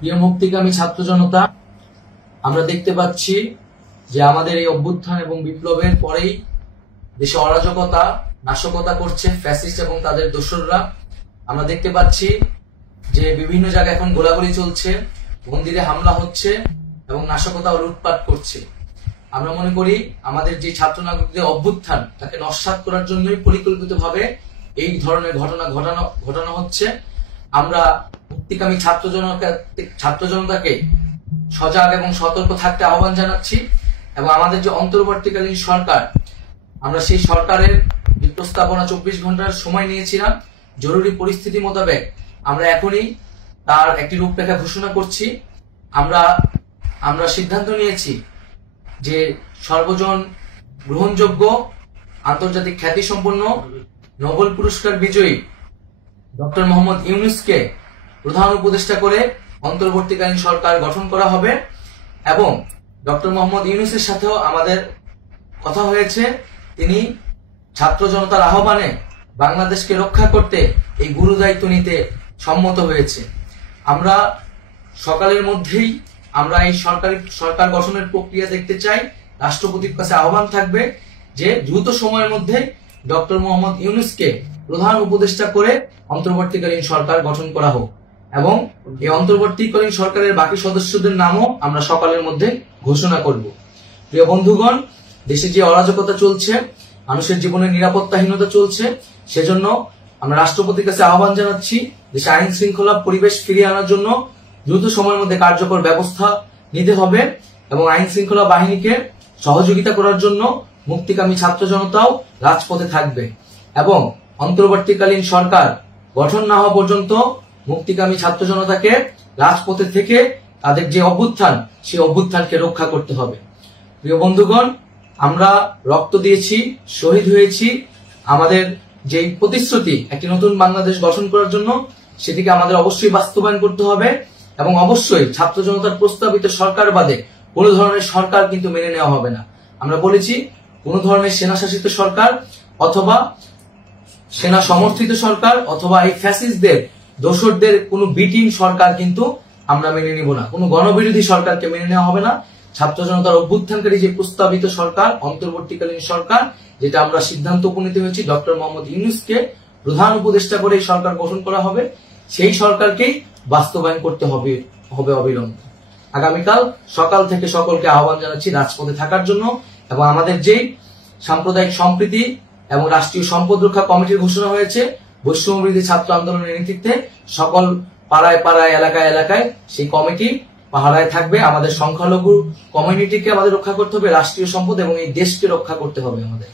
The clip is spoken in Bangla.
প্রিয় মুক্তিকামী ছাত্র জনতা, আমরা দেখতে পাচ্ছি যে আমাদের এই অভ্যুত্থান এবং বিপ্লবের পরেই দেশে অরাজকতা নাশকতা করছে ফ্যাসিস্ট এবং তাদের দোসররা। আমরা দেখতে পাচ্ছি যে বিভিন্ন জায়গায় এখন গোলাগুলি চলছে, মন্দিরে হামলা হচ্ছে এবং নাশকতা ও লুটপাট করছে। আমরা মনে করি আমাদের যে ছাত্র নাগরিকদের অভ্যুত্থান তাকে নস্যাৎ করার জন্যই পরিকল্পিতভাবে এই ধরনের ঘটনা ঘটানো হচ্ছে। আমরা মুক্তিকামী ছাত্র জনতাকে সজাগ এবং সতর্ক থাকতে আহ্বান জানাচ্ছি এবং আমাদের যে অন্তর্বর্তীকালীন সরকার, আমরা সেই সরকারের প্রস্তাবনা 24 ঘন্টার সময় নিয়েছিলাম। জরুরি পরিস্থিতি মোতাবেক আমরা এখনই তার একটি রূপরেখা ঘোষণা করছি। আমরা সিদ্ধান্ত নিয়েছি যে সর্বজন গ্রহণযোগ্য আন্তর্জাতিক খ্যাতিসম্পন্ন নোবেল পুরস্কার বিজয়ী ডক্টর মোহাম্মদ ইউনূসকে প্রধান উপদেষ্টা করে অন্তর্বর্তীকালীন সরকার গঠন করা হবে এবং ডক্টর মোহাম্মদ ইউনূসের সাথেও আমাদের কথা হয়েছে। তিনি ছাত্র জনতার আহ্বানে বাংলাদেশকে রক্ষা করতে এই গুরু দায়িত্ব নিতে সম্মত হয়েছে। আমরা সকালের মধ্যেই আমরা এই সরকার গঠনের প্রক্রিয়া দেখতে চাই। রাষ্ট্রপতির কাছে আহ্বান থাকবে যে দ্রুত সময়ের মধ্যে ডক্টর মোহাম্মদ ইউনূসকে প্রধান উপদেষ্টা করে অন্তর্বর্তীকালীন সরকার গঠন করা হোক এবং এই অন্তর্বর্তীকালীন সরকারের বাকি সদস্যদের নামও আমরা সকালের মধ্যে ঘোষণা করব। প্রিয় বন্ধুগণ, দেশে যে অরাজকতা চলছে, মানুষের জীবনের নিরাপত্তাহীনতা চলছে, সেজন্য আমরা রাষ্ট্রপতির কাছে আহ্বান জানাচ্ছি দেশে আইন শৃঙ্খলা পরিবেশ ফিরিয়ে আনার জন্য দ্রুত সময়ের মধ্যে কার্যকর ব্যবস্থা নিতে হবে এবং আইন শৃঙ্খলা বাহিনীকে সহযোগিতা করার জন্য মুক্তিকামী ছাত্র জনতাও রাজপথে থাকবে এবং অন্তর্বর্তীকালীন সরকার গঠন না হওয়া পর্যন্ত মুক্তিকামী ছাত্র জনতাকে রাজপথে থেকে তাদের যে অভ্যুত্থান, সেই অভ্যুত্থানকে রক্ষা করতে হবে। প্রিয় বন্ধুগণ, আমরা রক্ত দিয়েছি, শহীদ হয়েছি। আমাদের যে প্রতিশ্রুতি একটি নতুন বাংলাদেশ গঠন করার জন্য, সেটিকে আমাদের অবশ্যই বাস্তবায়ন করতে হবে এবং অবশ্যই ছাত্র জনতার প্রস্তাবিত সরকার বাদে কোন ধরনের সরকার কিন্তু মেনে নেওয়া হবে না। আমরা বলেছি কোন ধরনের সেনা শাসিত সরকার অথবা সেনা সমর্থিত সরকার অথবা এই ফ্যাসিস্টদের দোসরদের কোন বিটিং সরকার কিন্তু আমরা মেনে নিব না। কোন গণবিরোধী সরকারকে মেনে নেওয়া হবে না। ছাত্র জনতার অভ্যুত্থানকারী যে প্রস্তাবিত সরকার, অন্তর্বর্তীকালীন সরকার, যেটা আমরা সিদ্ধান্ত উপনীত হয়েছি ডক্টর মোহাম্মদ ইউনূসকে প্রধান উপদেষ্টা করে এই সরকার গঠন করা হবে, সেই সরকারকেই বাস্তবায়ন করতে হবে অবিলম্বে। আগামীকাল সকাল থেকে সকলকে আহ্বান জানাচ্ছি রাজপথে থাকার জন্য এবং আমাদের যেই সাম্প্রদায়িক সম্প্রীতি এবং রাষ্ট্রীয় সম্পদ রক্ষা কমিটির ঘোষণা হয়েছে বৈষম্যবিরোধী ছাত্র আন্দোলনের নেতৃত্বে, সকল পাড়ায় পাড়ায় এলাকায় এলাকায় সেই কমিটি পাহারায় থাকবে। আমাদের সংখ্যালঘু কমিউনিটিকে আমাদের রক্ষা করতে হবে, রাষ্ট্রীয় সম্পদ এবং এই দেশকে রক্ষা করতে হবে আমাদের।